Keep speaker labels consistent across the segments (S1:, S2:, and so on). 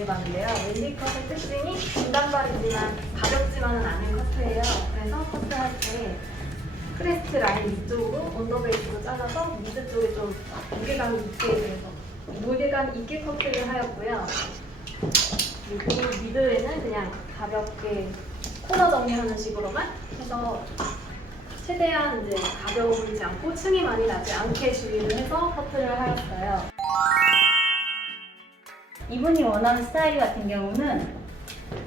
S1: 구해봤는데요. 웰리컷의 특징이 중단발이지만 가볍지만은 않은 커트예요. 그래서 커트할 때 크레스트 라인 위쪽으로 언더베이스로 잘라서 미드 쪽에 좀 무게감이 있게 해서 무게감 있게 커트를 하였고요. 그리고 미드에는 그냥 가볍게 코너 정리하는 식으로만 해서 최대한 이제 가벼우지 않고 층이 많이 나지 않게 주의를 해서 커트를 하였어요.
S2: 이분이 원하는 스타일 같은 경우는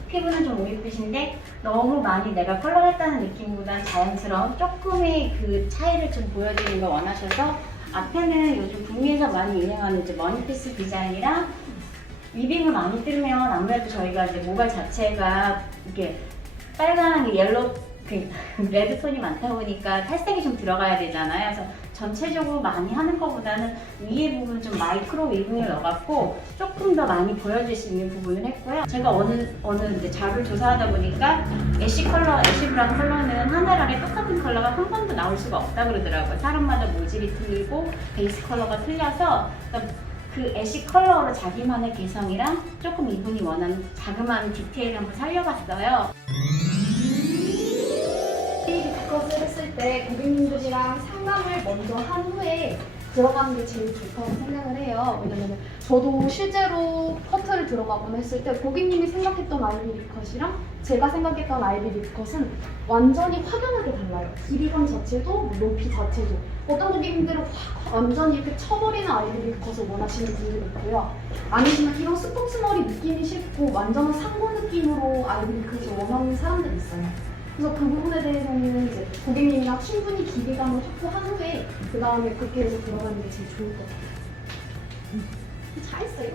S2: 피부는 좀 오일빛인데 너무 많이 내가 컬러했다는 느낌보다 자연스러운 조금의 그 차이를 좀 보여주는 걸 원하셔서 앞에는 요즘 북미에서 많이 유행하는 이제 머니피스 디자인이랑 위빙을 많이 뜨면 아무래도 저희가 이제 모발 자체가 이렇게 빨강, 옐로, 그 레드 톤이 많다 보니까 탈색이 좀 들어가야 되잖아요. 그래서 전체적으로 많이 하는 것보다는 위에 부분 좀 마이크로 위빙을 넣어갖고 조금 더 많이 보여줄 수 있는 부분을 했고요. 제가 어느 어느 이제 자료를 조사하다 보니까 애쉬 컬러, 애쉬 브라운 컬러는 하늘하게 똑같은 컬러가 한 번도 나올 수가 없다 그러더라고요. 사람마다 모질이 틀리고 베이스 컬러가 틀려서 그러니까 그 애쉬 컬러로 자기만의 개성이랑 조금 이분이 원하는 자그마한 디테일을 한번 살려봤어요.
S3: 했을 때 고객님들이랑 상담을 먼저 한 후에 들어가는 게 제일 좋다고 생각을 해요. 왜냐면 저도 실제로 커트를 들어가거나 했을 때 고객님이 생각했던 아이비 리컷이랑 제가 생각했던 아이비 리컷은 완전히 확연하게 달라요. 길이감 자체도 뭐 높이 자체도. 어떤 고객님들은 확 완전히 이렇게 쳐버리는 아이비 리컷을 원하시는 분들이 있고요. 아니시면 이런 스포츠 머리 느낌이 싫고 완전한 상고 느낌으로 아이비 리컷을 원하는 사람들이 있어요. 그래서 그 부분에 대해서는 충분히 기대감을 확보한 후에 그 다음에 그렇게 해서 들어가는 게 제일 좋을 것 같아요. 음. 잘했어요.